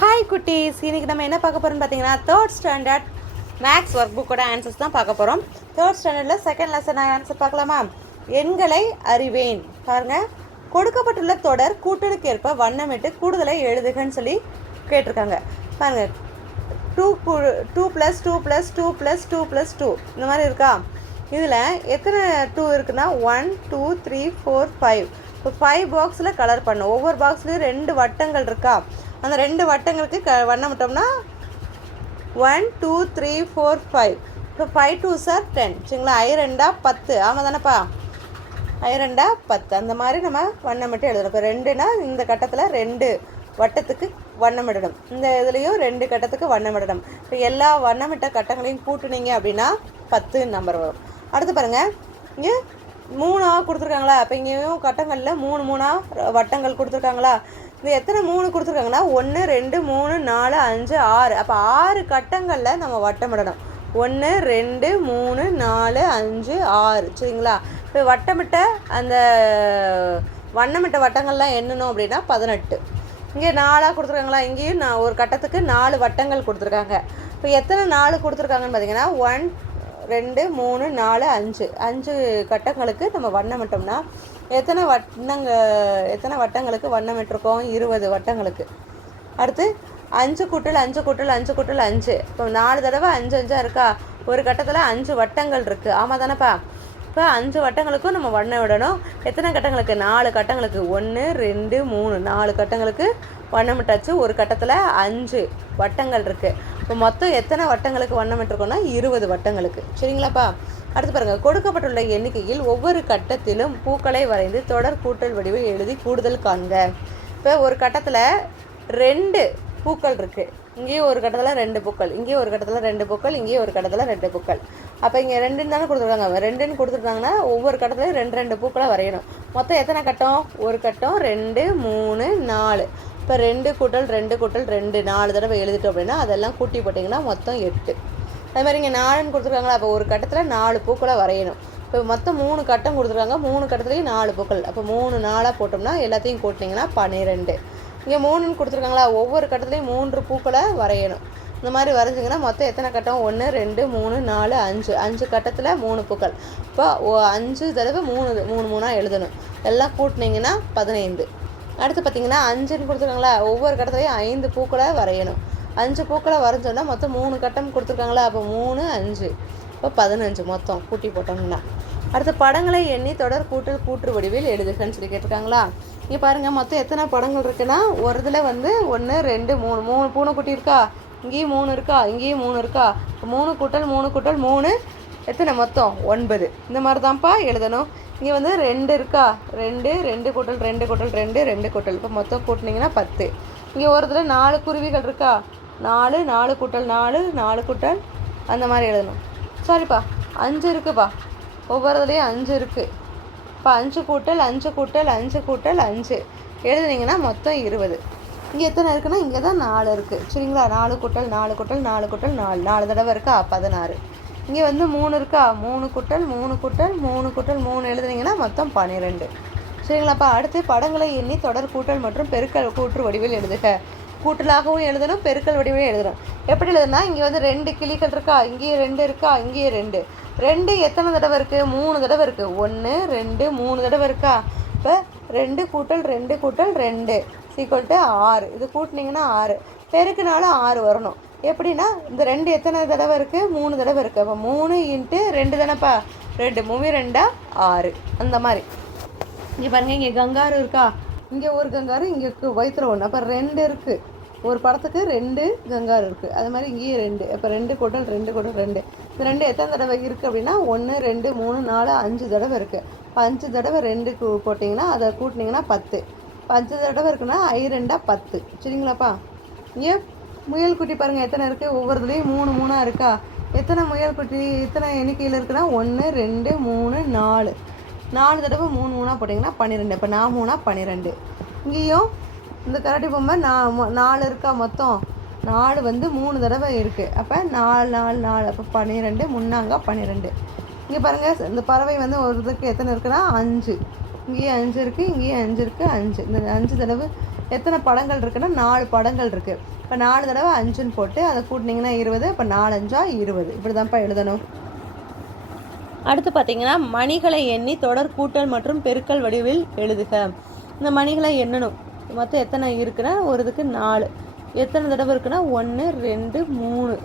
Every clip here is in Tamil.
ஹாய் குட்டீஸ், இன்றைக்கி நம்ம என்ன பார்க்க போகிறோம்னு பார்த்தீங்கன்னா தேர்ட் ஸ்டாண்டர்ட் மேக்ஸ் ஒர்க் புக்கோட ஆன்சர்ஸ் தான் பார்க்க போகிறோம். தேர்ட் ஸ்டாண்டர்டில் செகண்ட் லெசன் ஆன்சர் பார்க்கலாமா? எண்களை அறிவேன். பாருங்கள், கொடுக்கப்பட்டுள்ள தொடர் கூட்டலுக்கு ஏற்ப வண்ணமிட்டு கூடுதலை எழுதுகன்னு சொல்லி கேட்டிருக்காங்க. பாருங்கள், 2 + 2 + 2 + 2 + 2 இந்த மாதிரி இருக்கா? இதில் எத்தனை 2 இருக்குன்னா 1 2 3 4 5. இப்போ 5 பாக்ஸில் கலர் பண்ணும். ஒவ்வொரு பாக்ஸ்லேயும் 2 வட்டங்கள் இருக்கா? அந்த 2 வட்டங்களுக்கு வண்ணமிட்டோம்னா 1 2 3 4 5. இப்போ 5 2s are 10. சரிங்களா? I 2 10. ஆமாம் தானேப்பா? I 2 10. அந்த மாதிரி நம்ம வண்ணமிட்டு எழுதணும். இப்போ 2னா இந்த கட்டத்தில் 2 வட்டத்துக்கு வண்ணமிடணும். இந்த இதுலேயும் 2 கட்டத்துக்கு வண்ணமிடணும். இப்போ எல்லா வண்ணமிட்ட கட்டங்களையும் கூட்டுனீங்க அப்படின்னா 10 நம்பர் வரும். அடுத்து பாருங்கள், இங்கே 3 கொடுத்துருக்காங்களா? அப்போ இங்கேயும் கட்டங்களில் 3 வட்டங்கள் கொடுத்துருக்காங்களா? இது எத்தனை 3 கொடுத்துருக்காங்கன்னா 1 2 3 4 5 6. அப்போ 6 கட்டங்களில் நம்ம வட்டமிடணும். 1 2 3 4 5 6. சரிங்களா? இப்போ வட்டமிட்ட அந்த வண்ணமிட்ட வட்டங்கள்லாம் எண்ணணும் அப்படின்னா 18. இங்கே 4 கொடுத்துருக்காங்களா? இங்கேயும் ஒரு கட்டத்துக்கு 4 வட்டங்கள் கொடுத்துருக்காங்க. இப்போ எத்தனை 4 கொடுத்துருக்காங்கன்னு பார்த்தீங்கன்னா 1 2 3 4 5 கட்டங்களுக்கு நம்ம வண்ணமிட்டோம்னா எத்தனை வட்டங்களுக்கு வண்ணமிட்டிருக்கோம்? 20 வட்டங்களுக்கு. அடுத்து 5 கூட்டல் 5 கூட்டல் 5 கூட்டல் 5. இப்போ 4 தடவை 5 5 இருக்கா? ஒரு கட்டத்தில் 5 வட்டங்கள் இருக்குது. ஆமாம் தானேப்பா? இப்போ 5 வட்டங்களுக்கும் நம்ம வண்ணம் விடணும். எத்தனை கட்டங்களுக்கு? 4 கட்டங்களுக்கு. 1 2 3 4 கட்டங்களுக்கு வண்ணமிட்டாச்சு. ஒரு கட்டத்தில் 5 வட்டங்கள் இருக்குது. இப்போ மொத்தம் எத்தனை வட்டங்களுக்கு வண்ணமிட்டிருக்கோம்னா 20 வட்டங்களுக்கு. சரிங்களாப்பா? அடுத்து பாருங்கள், கொடுக்கப்பட்டுள்ள எண்ணிக்கையில் ஒவ்வொரு கட்டத்திலும் பூக்களை வரைந்து தொடர் கூட்டல் வடிவில் எழுதி கூடுதல் காண்க. இப்போ ஒரு கட்டத்தில் 2 பூக்கள் இருக்குது. இங்கேயும் ஒரு கட்டத்தில் 2 பூக்கள், இங்கேயும் ஒரு கட்டத்தில் 2 பூக்கள், இங்கேயும் ஒரு கட்டத்தில் 2 பூக்கள். அப்போ இங்கே 2 தானே கொடுத்துருக்காங்க. 2 கொடுத்துருக்காங்கன்னா ஒவ்வொரு கட்டத்துலையும் 2 பூக்களை வரையணும். மொத்தம் எத்தனை கட்டம்? ஒரு கட்டம் 2 3 4. இப்போ 2 கூட்டல் 2 கூட்டல் 2 4 தடவை எழுதிட்டோம் அப்படின்னா அதெல்லாம் கூட்டி போட்டிங்கன்னா மொத்தம் 8. அது மாதிரி இங்கே 4 கொடுத்துருக்காங்களா? அப்போ ஒரு கட்டத்தில் 4 பூக்களை வரையணும். இப்போ மொத்தம் 3 கட்டம் கொடுத்துருக்காங்க. 3 கட்டத்துலேயும் 4 பூக்கள். அப்போ 3 4 போட்டோம்னா எல்லாத்தையும் கூட்டினீங்கன்னா 12. இங்கே 3 கொடுத்துருக்காங்களா? ஒவ்வொரு கட்டத்துலேயும் 3 பூக்களை வரையணும். இந்த மாதிரி வரைஞ்சிங்கன்னா மொத்தம் எத்தனை கட்டம்? 1 2 3 4 5 கட்டத்தில் 3 பூக்கள். இப்போ 5 தடவை 3 எழுதணும். எல்லாம் கூட்டினீங்கன்னா 15. அடுத்து பார்த்திங்கன்னா 5 கொடுத்துருக்காங்களா? ஒவ்வொரு கட்டத்துலேயும் 5 பூக்களை வரையணும். 5 பூக்களை வரைஞ்சோன்னா மொத்தம் 3 கட்டம் கொடுத்துருக்காங்களா? அப்போ 3 5 இப்போ 15 மொத்தம் கூட்டி போட்டோம்னா. அடுத்து படங்களை எண்ணி தொடர் கூட்டல் கூற்று வடிவில் எழுதுகன்னு சொல்லி கேட்டிருக்காங்களா? இங்கே பாருங்கள், மொத்தம் எத்தனை படங்கள் இருக்குன்னா ஒரு இதில் 1 2 3 பூனைக்குட்டி இருக்கா? இங்கேயும் 3 இருக்கா? இங்கேயும் 3 இருக்கா? 3 கூட்டல் 3 கூட்டல் 3 எத்தனை? மொத்தம் 9. இந்த மாதிரி தான்ப்பா எழுதணும். இங்கே 2 இருக்கா? 2 2 கூட்டல் 2 கூட்டல் 2 2 கூட்டல். இப்போ மொத்தம் கூட்டினீங்கன்னா 10. இங்கே ஒரு இதில் 4 குருவிகள் இருக்கா? 4 4 கூட்டல் 4 4 கூட்டல் அந்த மாதிரி எழுதணும். சாரிப்பா, 5 இருக்குப்பா. ஒவ்வொரு இதுலேயும் 5 இருக்குது. இப்போ 5 கூட்டல் 5 கூட்டல் 5 கூட்டல் 5 எழுதுனீங்கன்னா மொத்தம் 20. இங்கே எத்தனை இருக்குன்னா இங்கே தான் 4 இருக்குது. சரிங்களா? 4 கூட்டல் 4 கூட்டல் 4 கூட்டல் 4 தடவை இருக்கா? 16. இங்கே 3 இருக்கா? 3 கூட்டல் 3 கூட்டல் 3 கூட்டல் 3 எழுதுனீங்கன்னா மொத்தம் 12. சரிங்களாப்பா? அடுத்து படங்களை எண்ணி தொடர் கூட்டல் மற்றும் பெருக்கல் கூற்று வடிவில் எழுதுக. கூட்டலாகவும் எழுதணும், பெருக்கல் வடிவிலும் எழுதணும். எப்படி எழுதுனா, இங்கே 2 கிளிகள் இருக்கா? இங்கேயும் 2 இருக்கா? இங்கேயும் 2 எத்தனை தடவை இருக்குது? 3 தடவை இருக்குது. 1 2 3 தடவை இருக்கா? இப்போ 2 கூட்டல் 2 கூட்டல் 2 = 6. இது கூட்டினீங்கன்னா 6. பெருக்குனாலும் 6 வரணும். எப்படின்னா இந்த 2 எத்தனை தடவை இருக்குது? 3 தடவை இருக்குது. அப்போ 3 × 2 தானேப்பா? 2 3 2 6. அந்த மாதிரி. இங்கே பாருங்கள், இங்கே கங்காரு இருக்கா? இங்கே ஒரு கங்காரு, இங்கே வயிற்றுல 1. அப்போ 2 இருக்குது. ஒரு படத்துக்கு 2 கங்காரு இருக்குது. அது மாதிரி இங்கேயும் 2. அப்போ 2 கூட்டல் 2 கூட்டல் 2. இந்த 2 எத்தனை தடவை இருக்குது அப்படின்னா 1 2 3 4 5 தடவை இருக்குது. இப்போ 5 தடவை 2 போட்டிங்கன்னா அதை கூட்டினீங்கன்னா 10. 5 தடவை இருக்குன்னா I 2 10. சரிங்களாப்பா? இங்கே முயல் குட்டி பாருங்கள், எத்தனை இருக்குது? ஒவ்வொருத்துலேயும் 3 3 இருக்கா? எத்தனை முயல் குட்டி எத்தனை எண்ணிக்கையில் இருக்குன்னா 1 2 3 4 தடவை 3 3 போட்டிங்கன்னா 12. இப்போ 4 3 12. இங்கேயும் இந்த கரடி பொம்மை 4 இருக்கா? மொத்தம் 4 3 தடவை இருக்குது. அப்போ 4 4 4 அப்போ 12 முன்னாங்க 12. இங்கே பாருங்கள், இந்த பறவை ஒரு இதுக்கு எத்தனை இருக்குன்னா 5. இங்கேயும் 5 இருக்குது, இங்கேயும் 5 இருக்குது, 5. இந்த 5 தடவை எத்தனை படங்கள் இருக்குன்னா 4 படங்கள் இருக்குது. இப்போ 4 தடவை 5ன்னு போட்டு அதை கூட்டினீங்கன்னா 20. இப்போ 4 5 20. இப்படி தான்ப்பா எழுதணும். அடுத்து பார்த்தீங்கன்னா மணிகளை எண்ணி தொடர் கூட்டல் மற்றும் பெருக்கல் வடிவில் எழுதுக. இந்த மணிகளை எண்ணணும். மொத்தம் எத்தனை இருக்குன்னா ஒரு இதுக்கு 4. எத்தனை தடவை இருக்குன்னா 1 2 3.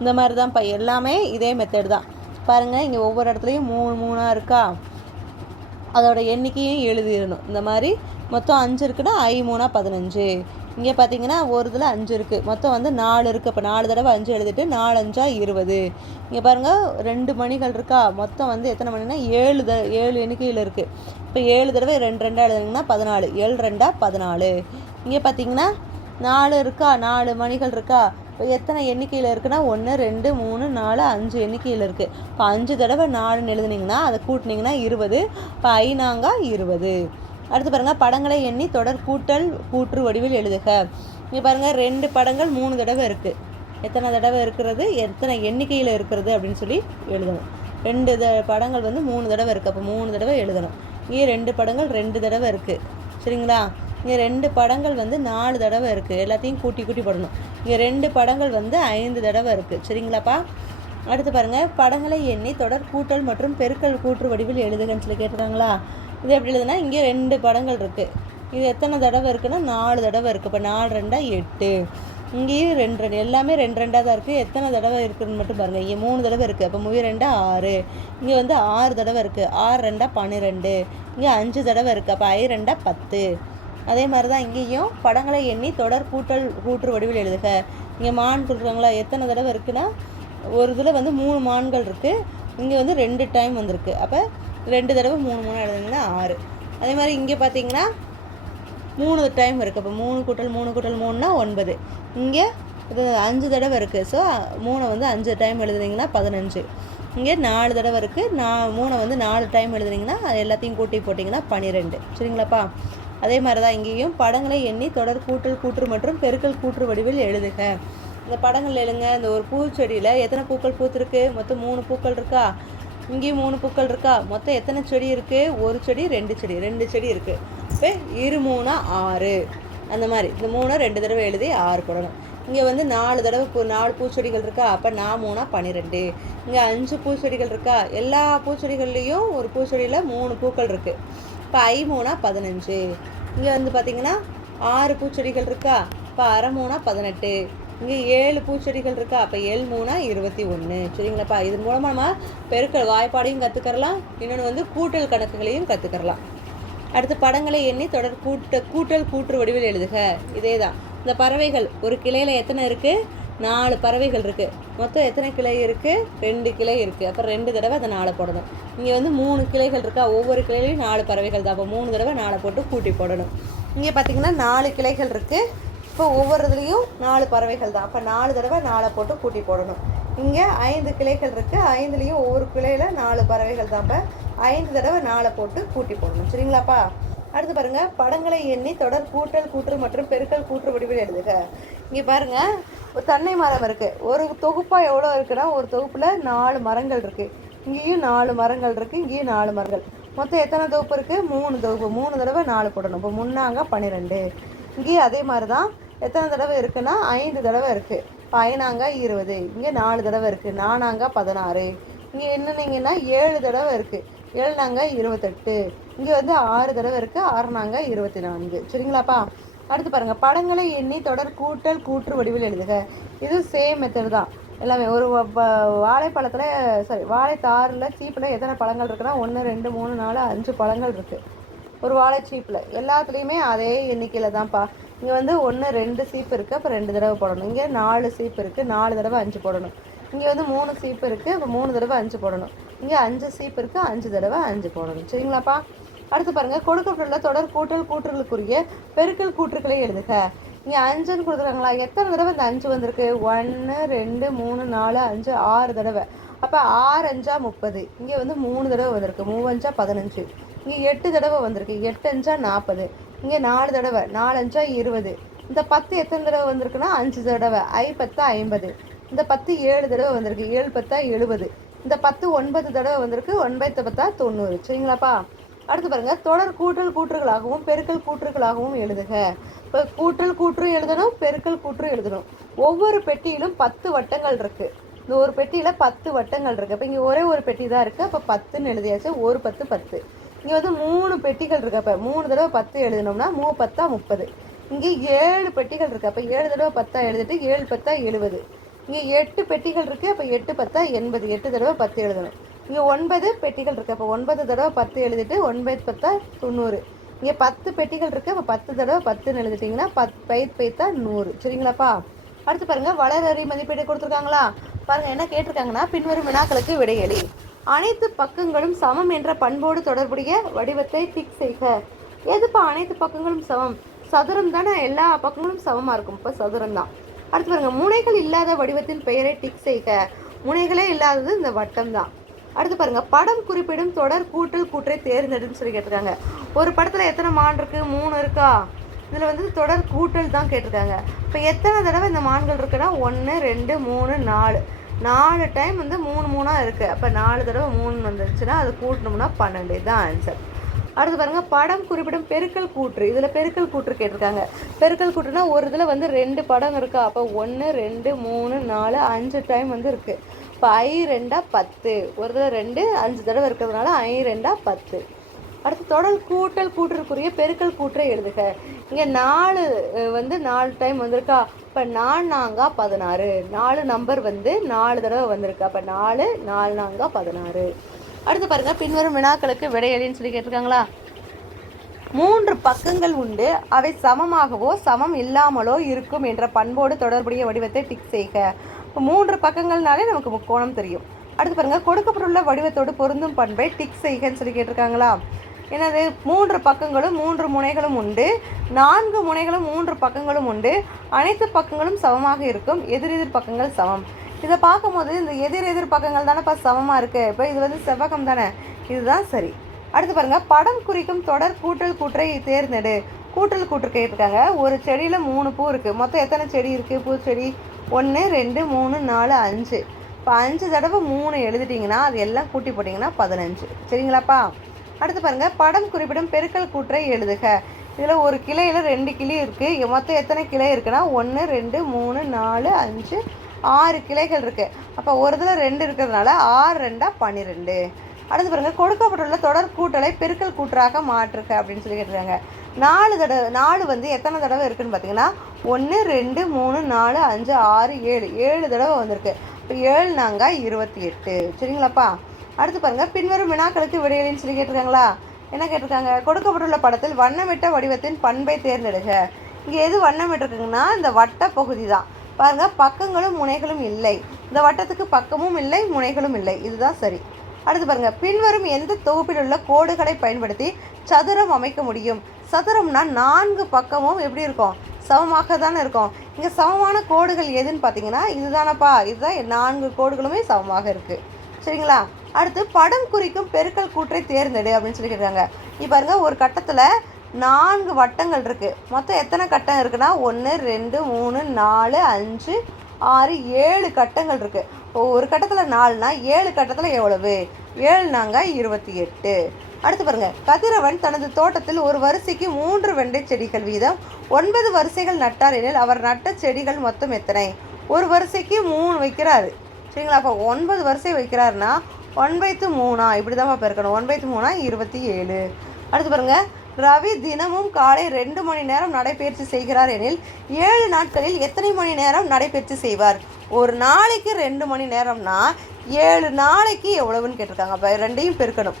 இந்த மாதிரி தான்ப்பா எல்லாமே இதே மெத்தட் தான். பாருங்கள் இங்கே ஒவ்வொரு இடத்துலையும் 3 3ஆக இருக்கா, அதோட எண்ணிக்கையும் எழுதிடணும். இந்த மாதிரி மொத்தம் 5 இருக்குன்னா 5 3 15. இங்கே பார்த்தீங்கன்னா ஒரு இதில் 5 இருக்குது, மொத்தம் வந்து 4 இருக்குது. அப்போ 4 தடவை 5 எழுதிட்டு 4 5 20. இங்கே பாருங்கள் 2 மணிகள் இருக்கா, மொத்தம் வந்து எத்தனை மணினா 7 எண்ணிக்கையில் இருக்குது. இப்போ 7 தடவை 2 2 எழுதுனீங்கன்னா 14. 7 2 14. இங்கே பார்த்தீங்கன்னா 4 இருக்கா, 4 மணிகள் இருக்கா. இப்போ எத்தனை எண்ணிக்கையில் இருக்குன்னா 1 2 3 4 5 எண்ணிக்கையில் இருக்குது. இப்போ 5 தடவை 4ன்னு எழுதுனீங்கன்னா அதை கூட்டினீங்கன்னா 20. இப்போ 5 20. அடுத்து பாருங்கள் படங்களை எண்ணி தொடர் கூட்டல் கூற்று வடிவில் எழுதுக. இங்கே பாருங்கள் 2 படங்கள் 3 தடவை இருக்குது. எத்தனை தடவை இருக்கிறது, எத்தனை எண்ணிக்கையில் இருக்கிறது அப்படின்னு சொல்லி எழுதணும். 2 படங்கள் வந்து 3 தடவை இருக்குது. அப்போ 3 தடவை எழுதணும். இங்கே 2 படங்கள் 2 தடவை இருக்குது. சரிங்களா? இங்கே 2 படங்கள் வந்து 4 தடவை இருக்குது. எல்லாத்தையும் கூட்டி போடணும். இங்கே 2 படங்கள் வந்து 5 தடவை இருக்குது. சரிங்களாப்பா? அடுத்து பாருங்கள் படங்களை எண்ணி தொடர் கூட்டல் மற்றும் பெருக்கல் கூற்று வடிவில் எழுதுகன்னு சொல்லி கேட்டுருக்காங்களா. இது எப்படி எழுதுனா இங்கே 2 படங்கள் இருக்குது. இது எத்தனை தடவை இருக்குன்னா 4 தடவை இருக்குது. இப்போ 4 2 8. இங்கேயும் 2 2 எல்லாமே 2 2 தான் இருக்குது. எத்தனை தடவை இருக்குதுன்னு மட்டும் பாருங்கள். இங்கே 3 தடவை இருக்குது. அப்போ 3 2 6. இங்கே வந்து 6 தடவை இருக்குது. 6 2 12. இங்கே 5 தடவை இருக்குது. அப்போ 5 2 10. அதே மாதிரி தான் இங்கேயும் படங்களை எண்ணி தொடர் கூட்டல் கூற்று வடிவில் எழுதுக. இங்கே மான் கொடுக்குறாங்களா, எத்தனை தடவை இருக்குன்னா ஒரு இதில் வந்து 3 மான்கள் இருக்குது. இங்கே வந்து 2 டைம் வந்திருக்கு. அப்போ 2 தடவை 3 3 எழுதுனீங்கன்னா 6. அதே மாதிரி இங்கே பார்த்தீங்கன்னா 3 டைம் இருக்குது. அப்போ 3 கூட்டல் 3 கூட்டல் 3னா 9. இங்கே இது 5 தடவை இருக்குது. ஸோ 3 வந்து 5 டைம் எழுதுனீங்கன்னா 15. இங்கே 4 தடவை இருக்குது. 3 வந்து 4 டைம் எழுதுனீங்கன்னா எல்லாத்தையும் கூட்டி போட்டிங்கன்னா 12. சரிங்களாப்பா? அதே மாதிரி தான் இங்கேயும் படங்களை எண்ணி தொடர் கூட்டல் கூற்று மற்றும் பெருக்கல் கூற்று வடிவில் எழுதுக. இந்த படங்கள் எழுங்க. இந்த ஒரு பூச்செடியில் எத்தனை பூக்கள் பூத்துருக்கு, மொத்தம் 3 பூக்கள் இருக்கா. இங்கேயும் 3 பூக்கள் இருக்கா. மொத்தம் எத்தனை செடி இருக்குது, ஒரு செடி 2 செடி இருக்குது. இப்போ 2 3 6. அந்த மாதிரி இந்த 3 2 தடவை எழுதி 6 போடணும். இங்கே வந்து 4 தடவை 4 பூச்செடிகள் இருக்கா. அப்போ 4 3 12. இங்கே 5 பூச்செடிகள் இருக்கா. எல்லா பூச்செடிகள்லேயும் ஒரு பூச்செடியில் 3 பூக்கள் இருக்குது. இப்போ 5 3 15. இங்கே வந்து பார்த்திங்கன்னா 6 பூச்செடிகள் இருக்கா. இப்போ 6 3 18. இங்கே 7 பூச்செடிகள் இருக்கா. அப்போ 7 3 21. சரிங்களாப்பா? இது மூலமாக நம்ம பெருக்கல் வாய்ப்பாடையும் கற்றுக்கறலாம், இன்னொன்று வந்து கூட்டல் கணக்குகளையும் கற்றுக்கறலாம். அடுத்து படங்களை எண்ணி தொடர் கூட்டல் கூற்று வடிவில் எழுதுக. இதே தான். இந்த பறவைகள் ஒரு கிளையில் எத்தனை இருக்குது, 4 பறவைகள் இருக்குது. மொத்தம் எத்தனை கிளை இருக்குது, 2 கிளை இருக்குது. அப்போ 2 தடவை அதை 4 போடணும். இங்கே வந்து 3 கிளைகள் இருக்கா. ஒவ்வொரு கிளையிலையும் 4 பறவைகள் தான். அப்போ 3 தடவை 4 போட்டு கூட்டி போடணும். இங்கே பார்த்திங்கன்னா 4 கிளைகள் இருக்குது. இப்போ ஒவ்வொரு இதுலேயும் 4 பறவைகள் தான். அப்போ 4 தடவை 4 போட்டு கூட்டி போடணும். இங்கே 5 கிளைகள் இருக்குது. 5லேயும் ஒவ்வொரு கிளையில் 4 பறவைகள் தான். அப்போ 5 தடவை 4 போட்டு கூட்டி போடணும். சரிங்களாப்பா? அடுத்து பாருங்கள் படங்களை எண்ணி தொடர் கூட்டல் கூற்று மற்றும் பெருக்கல் கூற்று வடிவில் எழுதுக. இங்கே பாருங்கள் ஒரு தென்னை மரம் இருக்குது. ஒரு தொகுப்பாக எவ்வளோ இருக்குன்னா ஒரு தொகுப்பில் 4 மரங்கள் இருக்குது. இங்கேயும் 4 மரங்கள் இருக்குது. இங்கேயும் 4 மரங்கள். மொத்தம் எத்தனை தொகுப்பு இருக்குது, 3 தொகுப்பு. 3 தடவை 4 போடணும். இப்போ 3 12. இங்கேயும் அதே மாதிரி தான். எத்தனை தடவை இருக்குன்னா 5 தடவை இருக்குது. இப்போ 5 20. இங்கே 4 தடவை இருக்குது. 4 16. இங்கே என்னன்னீங்கன்னா 7 தடவை இருக்குது. 7 28. இங்கே வந்து 6 தடவை இருக்குது. 6 24. சரிங்களாப்பா? அடுத்து பாருங்கள் படங்களை எண்ணி தொடர் கூட்டல் கூற்று வடிவில் எழுதுக. இது சேம் மெத்தட் தான் எல்லாமே. ஒரு வாழைத்தாரில் சீப்பில் எத்தனை பழங்கள் இருக்குன்னா 1 2 3 4 5 பழங்கள் இருக்குது. ஒரு வாழைச்சீப்பில் எல்லாத்துலேயுமே அதே எண்ணிக்கையில் தான்ப்பா. இங்கே வந்து 1 2 சீப்பு இருக்குது. அப்போ 2 தடவை போடணும். இங்கே 4 சீப்பு இருக்குது. 4 தடவை 5 போடணும். இங்கே வந்து 3 சீப்பு இருக்குது. அப்போ 3 தடவை 5 போடணும். இங்கே 5 சீப்பு இருக்குது. 5 தடவை 5 போடணும். சரிங்களாப்பா? அடுத்து பாருங்கள் கொடுக்கப்பட்டுள்ள தொடர் கூட்டல் கூற்றுகளுக்குரிய பெருக்கல் கூற்றுக்களை எழுதுக. இங்கே 5ன்னு கொடுக்குறாங்களா. எத்தனை தடவை இந்த 5 வந்திருக்கு, 1 2 3 4 5 6 தடவை. அப்போ 6 5 30. இங்கே வந்து 3 தடவை வந்திருக்கு. 3 5 15. இங்கே 8 தடவை வந்திருக்கு. 8 5 40. இங்கே 4 தடவை. 4 5 20. இந்த 10 எத்தனை தடவை வந்திருக்குன்னா 5 தடவை. 10 50. இந்த 10 7 தடவை வந்திருக்கு. 7 10 70. இந்த 10 9 தடவை வந்திருக்கு. 9 10 90. சரிங்களாப்பா? அடுத்து பாருங்கள், தொடர் கூட்டல் கூற்றுகளாகவும் பெருக்கல் கூற்றுகளாகவும் எழுதுக. இப்போ கூட்டல் கூற்று எழுதணும், பெருக்கல் கூற்று எழுதணும். ஒவ்வொரு பெட்டியிலும் 10 வட்டங்கள் இருக்குது. இந்த ஒரு பெட்டியில் 10 வட்டங்கள் இருக்குது. இப்போ இங்கே ஒரே ஒரு பெட்டி தான் இருக்குது. அப்போ 10ன்னு எழுதியாச்சு. ஒரு 10 10. இங்கே வந்து 3 பெட்டிகள் இருக்குது. அப்போ 3 தடவை 10 எழுதினோம்னா 3 10 30. இங்கே 7 பெட்டிகள் இருக்குது. அப்போ 7 தடவை 10 எழுதிட்டு 7 10 70. இங்கே 8 பெட்டிகள் இருக்குது. அப்போ 8 10 80. 8 தடவை 10 எழுதணும். இங்கே 9 பெட்டிகள் இருக்குது. அப்போ 9 தடவை 10 எழுதிட்டு 9 10 90. இங்கே 10 பெட்டிகள் இருக்குது. அப்போ 10 தடவை 10ன்னு எழுதிட்டிங்கன்னா 10 பைத்தா 100. சரிங்களாப்பா? அடுத்து பாருங்கள், வளரறி மதிப்பீடு கொடுத்துருக்காங்களா? பாருங்கள் என்ன கேட்டிருக்காங்கன்னா, பின்வரும் வினாக்களுக்கு விடையளி. அனைத்து பக்கங்களும் சமம் என்ற பண்போடு தொடர்புடைய வடிவத்தை டிக் செய்க. எதுப்பா அனைத்து பக்கங்களும் சமம்? சதுரம் தானே, எல்லா பக்கங்களும் சமமாக இருக்கும். இப்போ சதுரம் தான். அடுத்து பாருங்கள், முனைகள் இல்லாத வடிவத்தின் பெயரை டிக் செய்க. முனைகளே இல்லாதது இந்த வட்டம் தான். அடுத்து பாருங்கள், படம் குறிப்பிடும் தொடர் கூட்டல் கூற்றை தேர்ந்தெடுன்னு சொல்லி கேட்டிருக்காங்க. ஒரு படத்தில் எத்தனை மான் இருக்குது? 3 இருக்கா? இதில் வந்து தொடர் கூட்டல் தான் கேட்டிருக்காங்க. இப்போ எத்தனை தடவை இந்த மான்கள் இருக்குன்னா 1 2 3 4. 4 டைம் வந்து 3 3 இருக்குது. அப்போ 4 தடவை 3 வந்துருச்சுன்னா அது கூட்டணும்னா 12. இதுதான் ஆன்சர். அடுத்து பாருங்கள், படம் குறிப்பிடும் பெருக்கல் கூற்று. இதில் பெருக்கல் கூற்று கேட்டிருக்காங்க. பெருக்கல் கூற்றுனா ஒரு இதில் வந்து 2 படம் இருக்கா? அப்போ 1 2 3 4 5 டைம் வந்து இருக்குது. இப்போ I 2 10. ஒரு இதில் 2 5 தடவை இருக்கிறதுனால I 2 10. அடுத்து தொடர் கூட்டல் கூற்றுக்குரிய பெருக்கல் கூற்றை எழுதுக. இங்கே 4 வந்து 4 டைம் வந்திருக்கா? இப்போ 4 4 16. 4 நம்பர் வந்து 4 தடவை வந்திருக்கு. அப்போ 4 4 4 16. அடுத்து பாருங்கள், பின்வரும் வினாக்களுக்கு விடையளின்னு சொல்லி கேட்டிருக்காங்களா? 3 பக்கங்கள் உண்டு, அவை சமமாகவோ சமம் இல்லாமலோ இருக்கும் என்ற பண்போடு தொடர்புடைய வடிவத்தை டிக் செய்க. இப்போ 3 பக்கங்கள்னாலே நமக்கு முக்கோணம் தெரியும். அடுத்து பாருங்கள், கொடுக்கப்பட்டுள்ள வடிவத்தோடு பொருந்தும் பண்பை டிக் செய்கன்னு சொல்லி கேட்டிருக்காங்களா? என்னது? 3 பக்கங்களும் 3 முனைகளும் உண்டு, 4 முனைகளும் 3 பக்கங்களும் உண்டு, அனைத்து பக்கங்களும் சமமாக இருக்கும், எதிரெதிர் பக்கங்கள் சமம். இதை பார்க்கும்போது இந்த எதிரெதிர் பக்கங்கள் தானேப்பா சமமாக இருக்குது. இப்போ இது வந்து செவ்வகம் தானே, இதுதான் சரி. அடுத்து பாருங்கள், படம் குறிக்கும் தொடர் கூட்டல் கூற்றை தேர்ந்தெடு. கூட்டல் கூற்று கேட்டிருக்காங்க. ஒரு செடியில் 3 பூ இருக்குது. மொத்தம் எத்தனை செடி இருக்குது? பூச்செடி 1 2 3 4 5. இப்போ 5 தடவை 3 எழுதிட்டிங்கன்னா அது எல்லாம் கூட்டி போட்டிங்கன்னா 15. சரிங்களாப்பா? அடுத்து பாருங்கள், படம் குறிப்பிடும் பெருக்கல் கூற்றை எழுதுக. இதில் ஒரு கிளையில் 2 கிளை இருக்குது. மொத்தம் எத்தனை கிளை இருக்குன்னா 1 2 3 4 5 6 கிளைகள் இருக்குது. அப்போ ஒரு இதில் 2 இருக்கிறதுனால 6 2 12. அடுத்து பாருங்கள், கொடுக்கப்பட்டுள்ள தொடர் கூட்டலை பெருக்கல் கூற்றாக மாற்றுக அப்படின்னு சொல்லி கேட்டிருக்காங்க. 4 வந்து எத்தனை தடவை இருக்குதுன்னு பார்த்தீங்கன்னா 1 2 3 4 5 6 7 7 தடவை வந்திருக்கு. இப்போ 7 4 28. சரிங்களாப்பா? அடுத்து பாருங்கள், பின்வரும் வினாக்களுக்கு விடையளின்னு சொல்லி கேட்டிருக்காங்களா? என்ன கேட்டிருக்காங்க? கொடுக்கப்பட்டுள்ள படத்தில் வண்ணமிட்ட வடிவத்தின் பண்பை தேர்ந்தெடுக. இங்கே எது வண்ணமிட்டிருக்குங்கன்னா இந்த வட்ட பகுதி தான். பாருங்கள், பக்கங்களும் முனைகளும் இல்லை. இந்த வட்டத்துக்கு பக்கமும் இல்லை, முனைகளும் இல்லை. இதுதான் சரி. அடுத்து பாருங்கள், பின்வரும் எந்த தொகுப்பில் உள்ள கோடுகளை பயன்படுத்தி சதுரம் அமைக்க முடியும்? சதுரம்னா 4 பக்கமும் எப்படி இருக்கும்? சமமாக தானே இருக்கும். இங்கே சமமான கோடுகள் எதுன்னு பார்த்தீங்கன்னா இதுதானப்பா. இதுதான் 4 கோடுகளுமே சமமாக இருக்குது. சரிங்களா? அடுத்து படம் குறிக்கும் பெருக்கல் கூற்றை தேர்ந்தெடு அப்படின்னு சொல்லி கேட்குறாங்க. இப்போ பாருங்கள், ஒரு கட்டத்தில் 4 வட்டங்கள் இருக்குது. மொத்தம் எத்தனை கட்டம் இருக்குன்னா 1 2 3 4 5 6 7 கட்டங்கள் இருக்குது. இப்போ ஒரு கட்டத்தில் 4னா 7 கட்டத்தில் எவ்வளவு? 7 4 28. அடுத்து பாருங்கள், கதிரவன் தனது தோட்டத்தில் ஒரு வரிசைக்கு 3 வெண்டை செடிகள் வீதம் 9 வரிசைகள் நட்டார் எனில் அவர் நட்ட செடிகள் மொத்தம் எத்தனை? ஒரு வரிசைக்கு 3 வைக்கிறாரு. சரிங்களா? அப்போ 9 வரிசை வைக்கிறாருன்னா 1/3 இப்படி தான் பெருக்கணும். 1/3 27. அடுத்து பாருங்கள், ரவி தினமும் காலை 2 மணி நேரம் நடைபயிற்சி செய்கிறார் எனில் 7 நாட்களில் எத்தனை மணி நேரம் நடைபயிற்சி செய்வார்? ஒரு நாளைக்கு 2 மணி நேரம்னா 7 நாளைக்கு எவ்வளவுன்னு கேட்டிருக்காங்க. அப்போ 2ஐயும் பெருக்கணும்.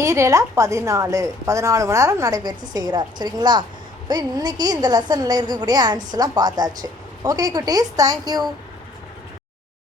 7 14 மணி நேரம் நடைபயிற்சி செய்கிறார். சரிங்களா? இப்போ இன்றைக்கி இந்த லெசனில் இருக்கக்கூடிய ஆன்சர்ஸ்லாம் பார்த்தாச்சு. ஓகே குட்டீஸ், தேங்க்யூ.